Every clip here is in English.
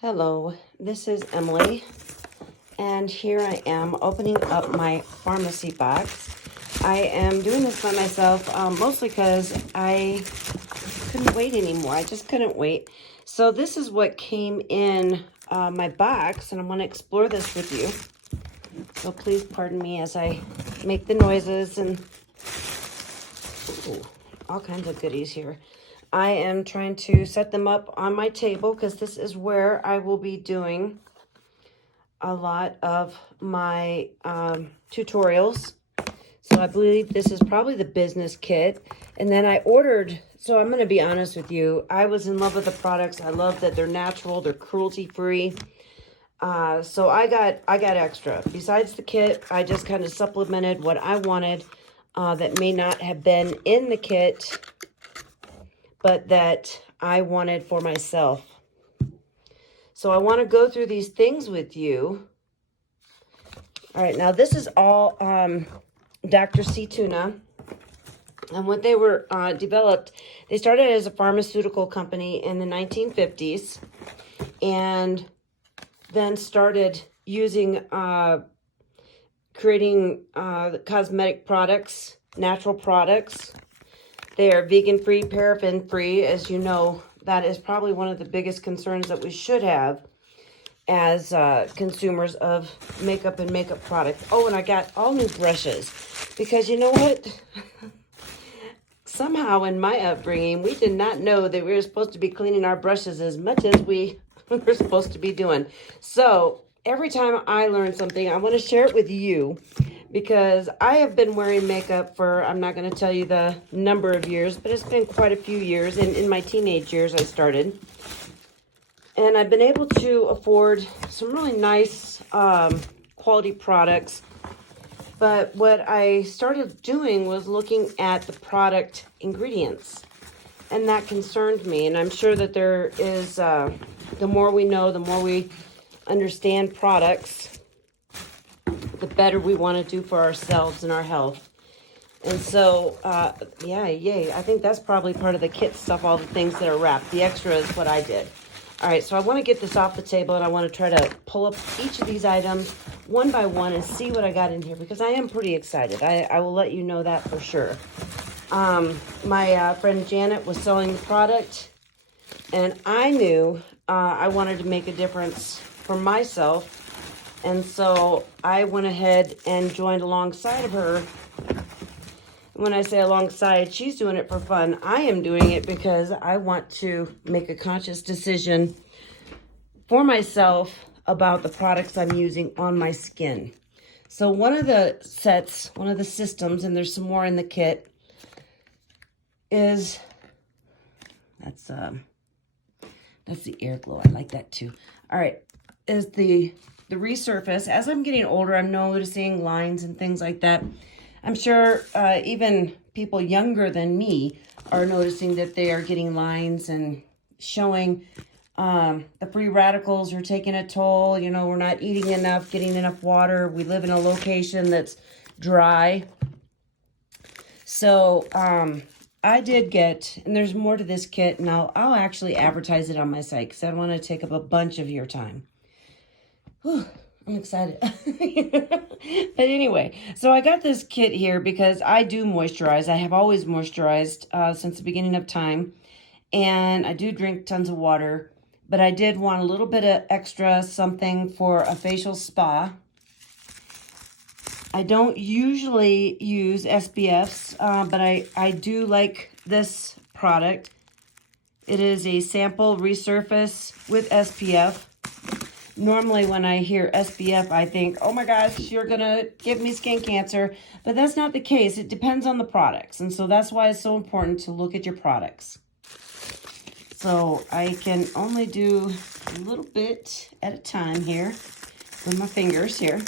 Hello, this is Emily, and here I am opening up my pharmacy box. I am doing this by myself, mostly because I couldn't wait anymore. I just couldn't wait. So this is what came in my box, and I want to explore this with you. So please pardon me as I make the noises and all kinds of goodies here. I am trying to set them up on my table because this is where I will be doing a lot of my tutorials. So I believe this is probably the business kit. And then I ordered, so I'm going to be honest with you, I was in love with the products. I love that they're natural, they're cruelty-free. So I got extra. Besides the kit, I just kind of supplemented what I wanted that may not have been in the kit, but that I wanted for myself. So I want to go through these things with you. All right, now this is all Dr. C tuna. And when they were developed, they started as a pharmaceutical company in the 1950s and then started using, creating cosmetic products, natural products. They are vegan-free, paraffin-free. As you know, that is probably one of the biggest concerns that we should have as consumers of makeup and makeup products. Oh, and I got all new brushes because you know what? Somehow in my upbringing, we did not know that we were supposed to be cleaning our brushes as much as we were supposed to be doing. So every time I learn something, I want to share it with you because I have been wearing makeup for, I'm not going to tell you the number of years, but it's been quite a few years. And in my teenage years, I started. And I've been able to afford some really nice quality products. But what I started doing was looking at the product ingredients. And that concerned me. And I'm sure that there is, the more we know, the more we understand products, the better we want to do for ourselves and our health. And so, yay. I think that's probably part of the kit stuff, all the things that are wrapped. The extra is what I did. All right, so I want to get this off the table, and I want to try to pull up each of these items one by one and see what I got in here, because I am pretty excited. I will let you know that for sure. My friend Janet was selling the product, and I knew I wanted to make a difference for myself, and so I went ahead and joined alongside of her. When I say alongside, she's doing it for fun. I am doing it because I want to make a conscious decision for myself about the products I'm using on my skin. So one of the sets, one of the systems, and there's some more in the kit, is, that's the Air Glow. I like that too. All right, is the resurface. As I'm getting older, I'm noticing lines and things like that. I'm sure even people younger than me are noticing that they are getting lines and showing the free radicals are taking a toll. You know, we're not eating enough, getting enough water. We live in a location that's dry. So I did get, and there's more to this kit, and I'll actually advertise it on my site because I don't want to take up a bunch of your time. Whew. I'm excited. But anyway, so I got this kit here because I do moisturize. I have always moisturized since the beginning of time. And I do drink tons of water. But I did want a little bit of extra something for a facial spa. I don't usually use SPFs, but I do like this product. It is a sample resurface with SPF. Normally when I hear SPF, I think, oh my gosh, you're going to give me skin cancer. But that's not the case. It depends on the products. And so that's why it's so important to look at your products. So I can only do a little bit at a time here with my fingers here.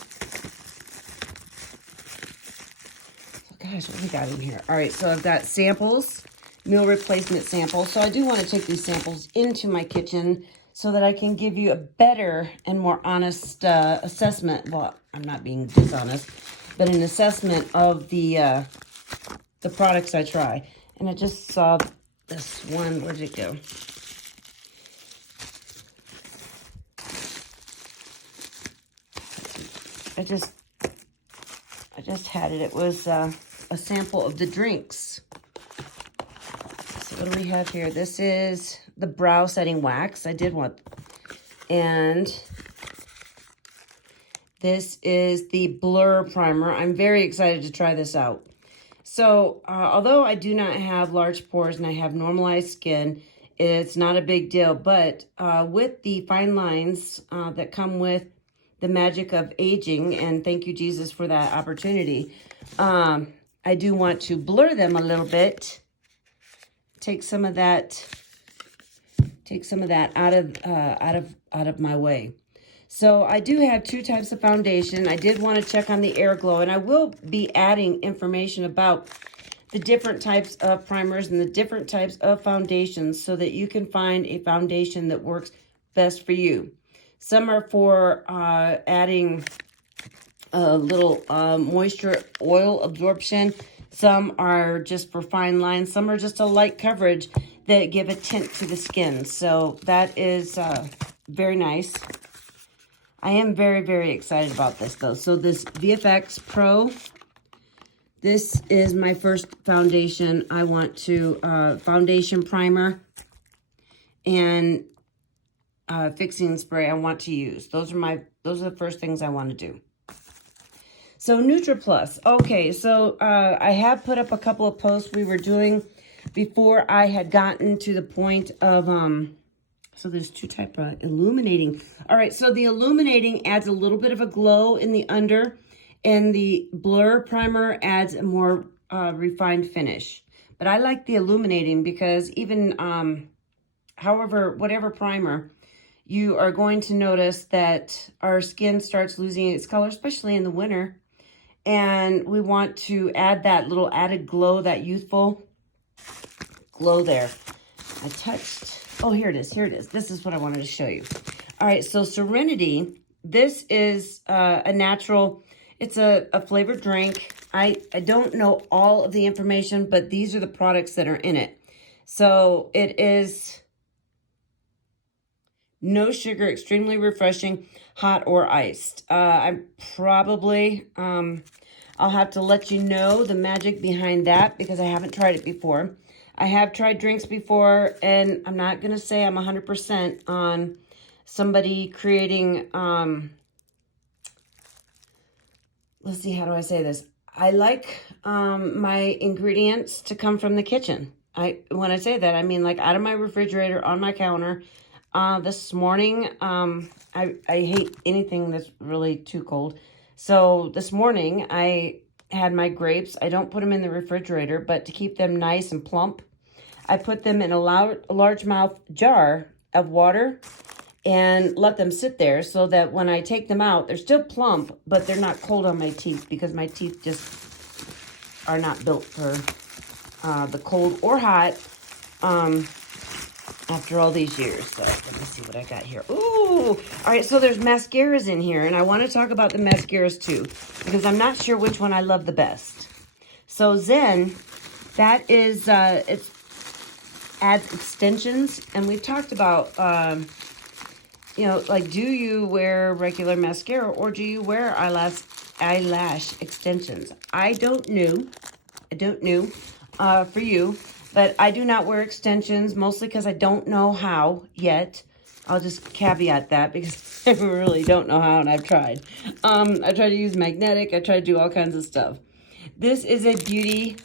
So guys, what do we got in here? All right, so I've got samples, meal replacement samples. So I do want to take these samples into my kitchen so that I can give you a better and more honest assessment. Well, I'm not being dishonest, but an assessment of the products I try. And I just saw this one. Where did it go? I just had it. It was a sample of the drinks. So what do we have here? This is the brow setting wax. I did want, and this is the Blur Primer. I'm very excited to try this out. So, although I do not have large pores and I have normalized skin, it's not a big deal. But with the fine lines that come with the magic of aging, and thank you, Jesus, for that opportunity, I do want to blur them a little bit. Take some of that out of my way. So I do have two types of foundation. I did want to check on the Air Glow, and I will be adding information about the different types of primers and the different types of foundations so that you can find a foundation that works best for you. Some are for adding a little moisture oil absorption. Some are just for fine lines. Some are just a light coverage that give a tint to the skin. So that is very nice. I am very, very excited about this, though. So this VFX Pro, this is my first foundation. I want to, foundation primer and fixing spray I want to use. Those are the first things I want to do. So NutriPlus. Okay, so I have put up a couple of posts we were doing before I had gotten to the point of, so there's two type of illuminating. All right, so the illuminating adds a little bit of a glow in the under, and the Blur Primer adds a more refined finish. But I like the illuminating because even, whatever primer, you are going to notice that our skin starts losing its color, especially in the winter. And we want to add that little added glow, that youthful glow there. I touched, oh, here it is, here it is. This is what I wanted to show you. All right, so Serenity, this is a natural, it's a flavored drink. I don't know all of the information, but these are the products that are in it. So it is no sugar, extremely refreshing, hot or iced. I'm probably, I'll have to let you know the magic behind that because I haven't tried it before. I have tried drinks before, and I'm not going to say I'm 100% on somebody creating, let's see, how do I say this? I like my ingredients to come from the kitchen. When I say that, I mean like out of my refrigerator, on my counter. This morning, I hate anything that's really too cold. So this morning, I had my grapes. I don't put them in the refrigerator, but to keep them nice and plump, I put them in a largemouth jar of water and let them sit there so that when I take them out, they're still plump, but they're not cold on my teeth because my teeth just are not built for the cold or hot after all these years. So let me see what I got here. Ooh, all right, so there's mascaras in here, and I want to talk about the mascaras too because I'm not sure which one I love the best. So Zen, that is, it adds extensions, and we've talked about, you know, like, do you wear regular mascara or do you wear eyelash extensions? I don't know for you, but I do not wear extensions, mostly because I don't know how yet. I'll just caveat that because I really don't know how, and I've tried. I tried to use magnetic. I tried to do all kinds of stuff. This is a beauty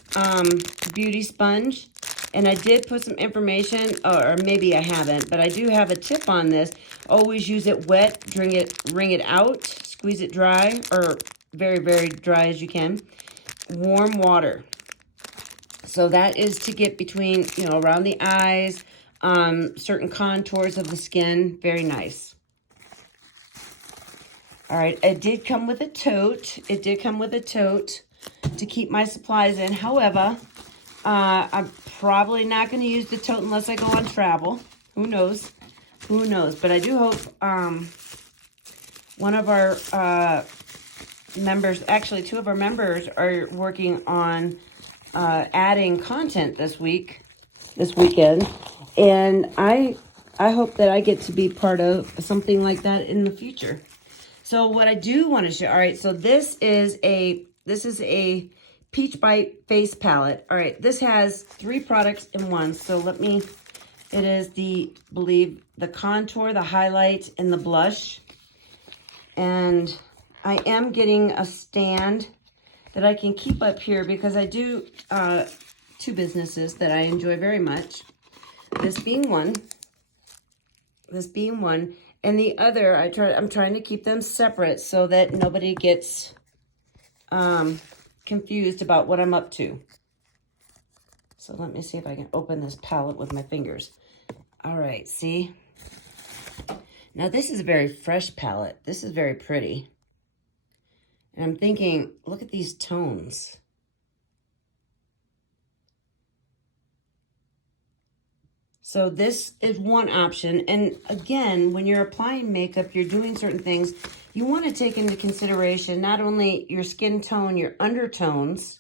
sponge, and I did put some information, or maybe I haven't, but I do have a tip on this. Always use it wet, wring it out, squeeze it dry, or very, very dry as you can. Warm water. So that is to get between, you know, around the eyes, certain contours of the skin. Very nice. All right, it did come with a tote. It did come with a tote to keep my supplies in. However, I'm probably not going to use the tote unless I go on travel. Who knows? Who knows? But I do hope one of our members, actually two of our members, are working on adding content this weekend, and I hope that I get to be part of something like that in the future. So what I do want to show, all right, so this is a Peach Bite face palette. All right, this has 3 products in one. So it is believe the contour, the highlight, and the blush. And I am getting a stand that I can keep up here because I do 2 businesses that I enjoy very much. This being one, and the other, I'm trying to keep them separate so that nobody gets confused about what I'm up to. So let me see if I can open this palette with my fingers. All right, see? Now this is a very fresh palette. This is very pretty. And I'm thinking, look at these tones. So this is one option. And again, when you're applying makeup, you're doing certain things, you want to take into consideration not only your skin tone, your undertones,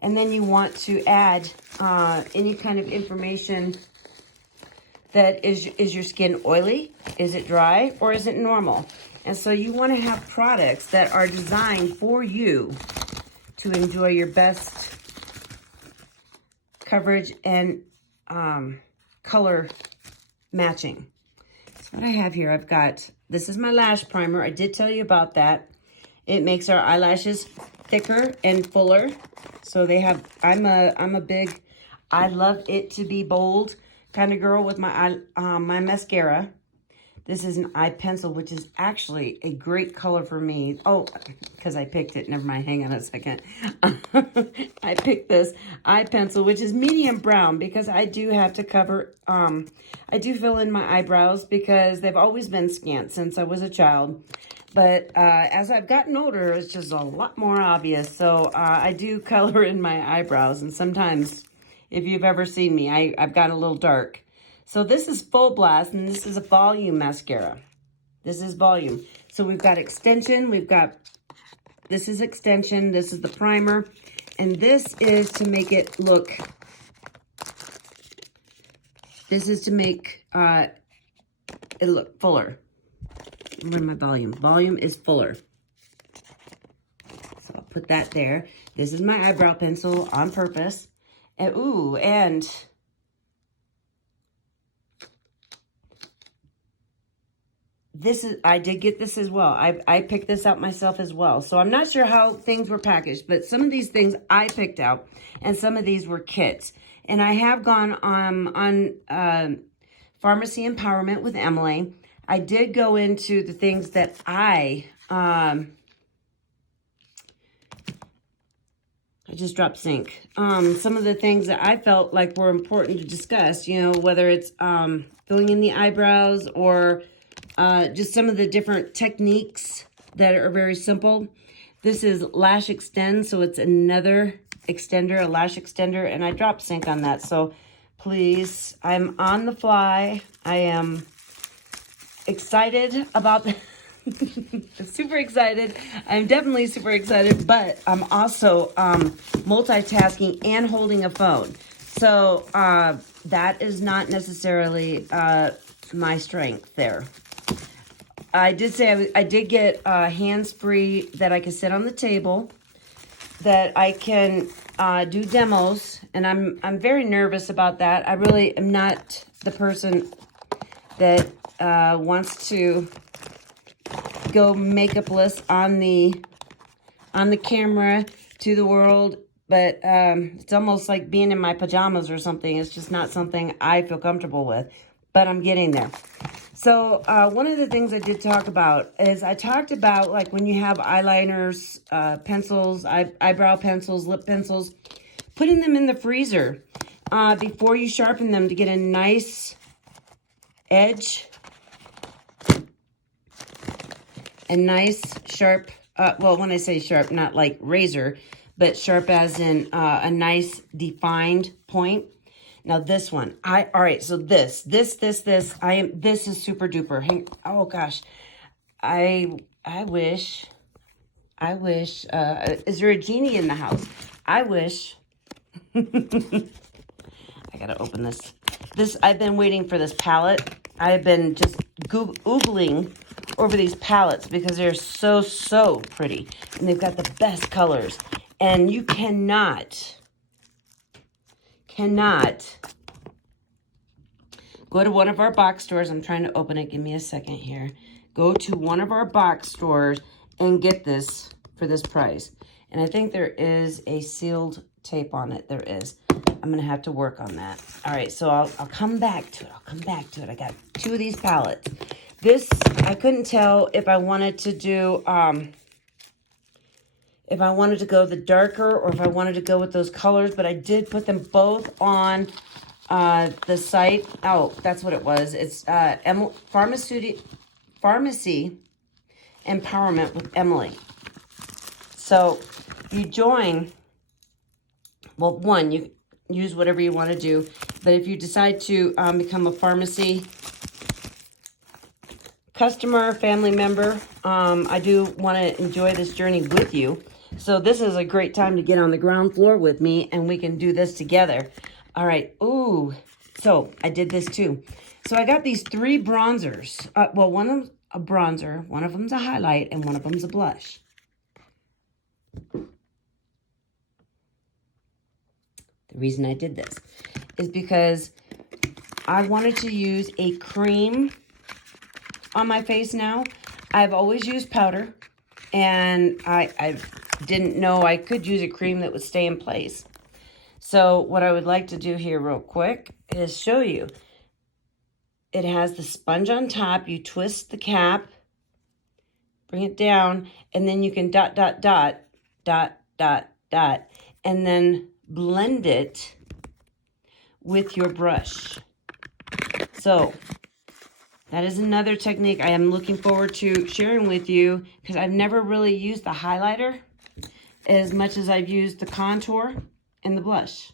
and then you want to add any kind of information that is your skin oily? Is it dry? Or is it normal? And so you want to have products that are designed for you to enjoy your best coverage and color matching. So what I have here, this is my lash primer. I did tell you about that. It makes our eyelashes thicker and fuller. So I love it to be bold kind of girl with my my mascara. This is an eye pencil, which is actually a great color for me. Oh, because I picked it. Never mind. Hang on a second. I picked this eye pencil, which is medium brown, because I do have to cover, I do fill in my eyebrows because they've always been scant since I was a child. But as I've gotten older, it's just a lot more obvious. So I do color in my eyebrows. And sometimes, if you've ever seen me, I've gotten a little dark. So this is Full Blast, and this is a volume mascara. This is volume. So we've got extension, this is extension, this is the primer, and this is to make it look, this is to make it look fuller. Where's my volume? Volume is fuller. So I'll put that there. This is my eyebrow pencil on purpose. And, ooh, and I did get this as well. I picked this out myself as well. So I'm not sure how things were packaged, but some of these things I picked out, and some of these were kits. And I have gone on Pharmacy Empowerment with Emily. I did go into the things that I just dropped sync. Some of the things that I felt like were important to discuss, you know, whether it's filling in the eyebrows or just some of the different techniques that are very simple. This is Lash Extend, so it's another extender, a lash extender, and I dropped sync on that. So please, I'm on the fly. I am excited about super excited. I'm definitely super excited, but I'm also multitasking and holding a phone. So that is not necessarily my strength there. I did say I did get hands-free that I can sit on the table, that I can do demos, and I'm very nervous about that. I really am not the person that wants to go makeupless on the camera to the world, but it's almost like being in my pajamas or something. It's just not something I feel comfortable with, but I'm getting there. So one of the things I did talk about is I talked about, like, when you have eyeliners, pencils, eyebrow pencils, lip pencils, putting them in the freezer before you sharpen them to get a nice edge, a nice sharp, well, when I say sharp, not like razor, but sharp as in a nice defined point. Now this one, all right, so this is super duper. Oh gosh, I wish, is there a genie in the house? I wish, I gotta open this. I've been waiting for this palette. I've been just Googling over these palettes because they're so, so pretty. And they've got the best colors. And you cannot go to one of our box stores. I'm trying to open it. Give me a second here. Go to one of our box stores and get this for this price. And I think there is a sealed tape on it. There is. I'm going to have to work on that. All right, so I'll come back to it. I got 2 of these palettes. This, I couldn't tell if I wanted to do, if I wanted to go the darker or if I wanted to go with those colors, but I did put them both on the site. Oh, that's what it was. It's Farmasi Empowerment with Emily. So you join, well, one, you use whatever you want to do, but if you decide to become a Farmasi customer, family member, I do want to enjoy this journey with you. So this is a great time to get on the ground floor with me and we can do this together. All right. Ooh. So I did this too. So I got these 3 bronzers. Well, one of them's a bronzer, one of them's a highlight, and one of them's a blush. The reason I did this is because I wanted to use a cream on my face now. I've always used powder, and I didn't know I could use a cream that would stay in place. So what I would like to do here real quick is show you. It has the sponge on top. You twist the cap, bring it down, and then you can dot, dot, dot, dot, dot, dot, and then blend it with your brush. So that is another technique I am looking forward to sharing with you because I've never really used the highlighter as much as I've used the contour and the blush.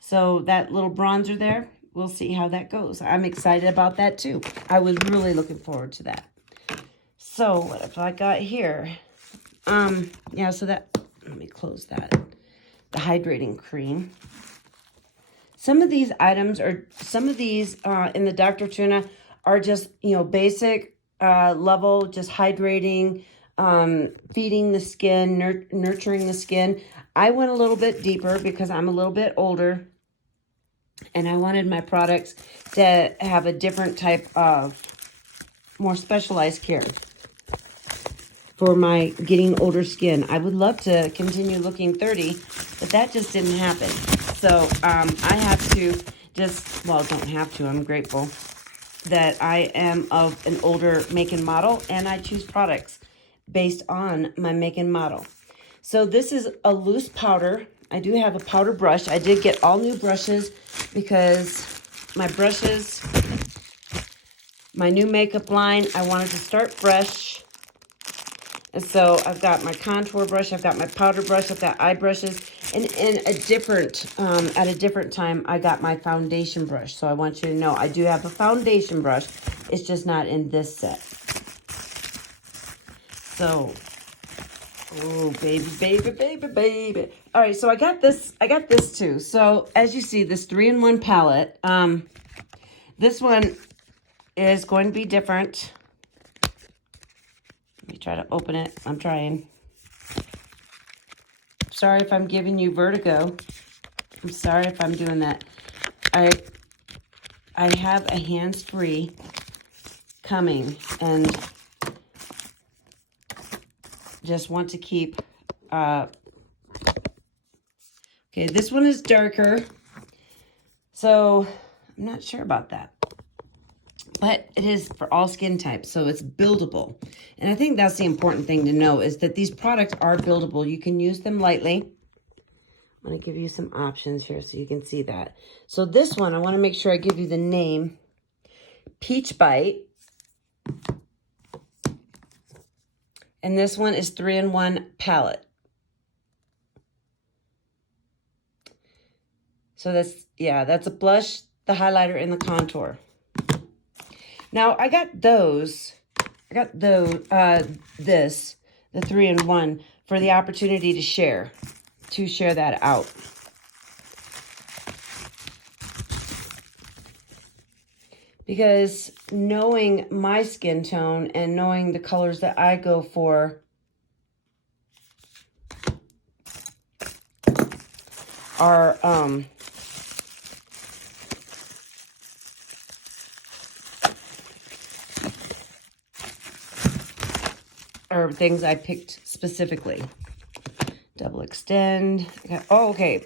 So that little bronzer there, we'll see how that goes. I'm excited about that too. I was really looking forward to that. So what have I got here? Yeah, so that, let me close that. The hydrating cream. Some of these items are, some of these in the Dr. Tuna are just, you know, basic level, just hydrating, feeding the skin, nurturing the skin. I went a little bit deeper because I'm a little bit older and I wanted my products to have a different type of more specialized care for my getting older skin. I would love to continue looking 30, but that just didn't happen. So I have to just, well, don't have to, I'm grateful that I am of an older make and model, and I choose products based on my make and model. So this is a loose powder. I do have a powder brush. I did get all new brushes because my brushes, my new makeup line, I wanted to start fresh. And so I've got my contour brush, I've got my powder brush, I've got eye brushes, and in a different, at a different time, I got my foundation brush. So I want you to know I do have a foundation brush. It's just not in this set. So, oh, baby, baby, baby, baby. All right, so I got this too. So as you see, this 3-in-1 palette, this one is going to be different. Let me try to open it. I'm trying. Sorry if I'm giving you vertigo. I'm sorry if I'm doing that. I have a hands-free coming and just want to keep, okay, this one is darker. So I'm not sure about that. But it is for all skin types, so it's buildable. And I think that's the important thing to know is that these products are buildable. You can use them lightly. I'm going to give you some options here so you can see that. So this one, I want to make sure I give you the name. Peach Bite. And this one is 3-in-1 palette. So that's, yeah, that's a blush, the highlighter, and the contour. Now, I got those, the 3-in-1, for the opportunity to share that out. because knowing my skin tone and knowing the colors that I go for are things I picked specifically. Double extend. Oh, okay.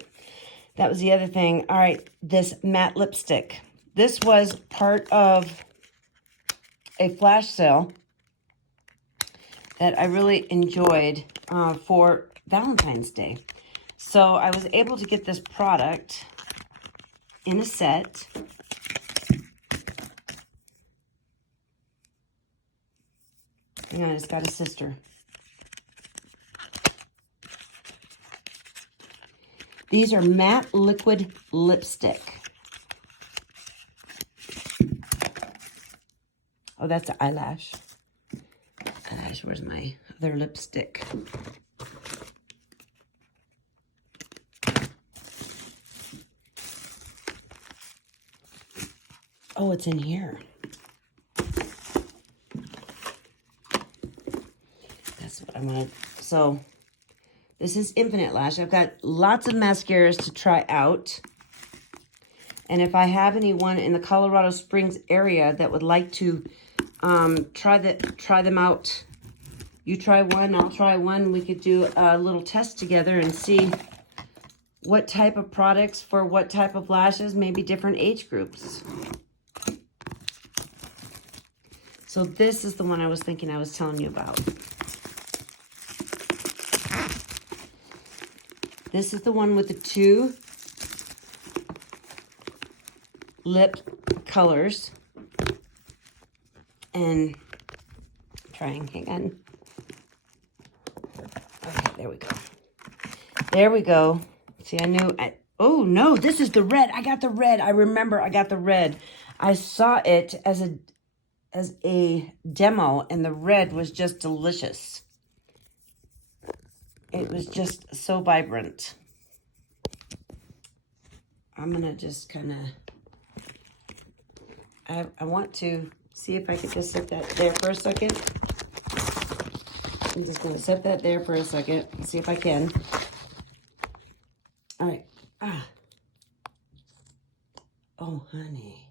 That was the other thing. All right, this matte lipstick. This was part of a flash sale that I really enjoyed for Valentine's Day. So I was able to get this product in a set. Hang on, it's got a sister. These are matte liquid lipstick. Oh, that's an eyelash. Eyelash, where's my other lipstick? Oh, it's in here. That's what I wanted. So this is Infinite Lash. I've got lots of mascaras to try out. And if I have anyone in the Colorado Springs area that would like to try them out, you try one, I'll try one. We could do a little test together and see what type of products for what type of lashes, maybe different age groups. So this is the one I was thinking I was telling you about. This is the one with the 2 lip colors. And trying, hang on. Okay, there we go. There we go. See, oh no, this is the red. I got the red. I remember I got the red. I saw it as a demo, and the red was just delicious. It was just so vibrant. I'm gonna just kind of, I want to see if I could just set that there for a second. I'm just gonna set that there for a second and see if I can. All right. Oh, honey.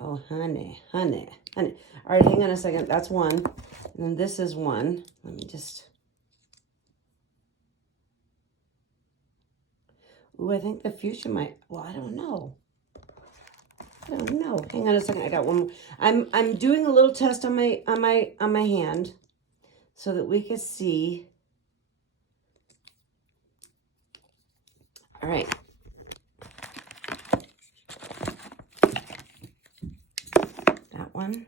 Oh, honey. All right, hang on a second. That's one. And then this is one. Let me just... Ooh, I think the fuchsia might... Well, I don't know. Hang on a second. I got one more. I'm doing a little test on my hand so that we can see. All right. That one.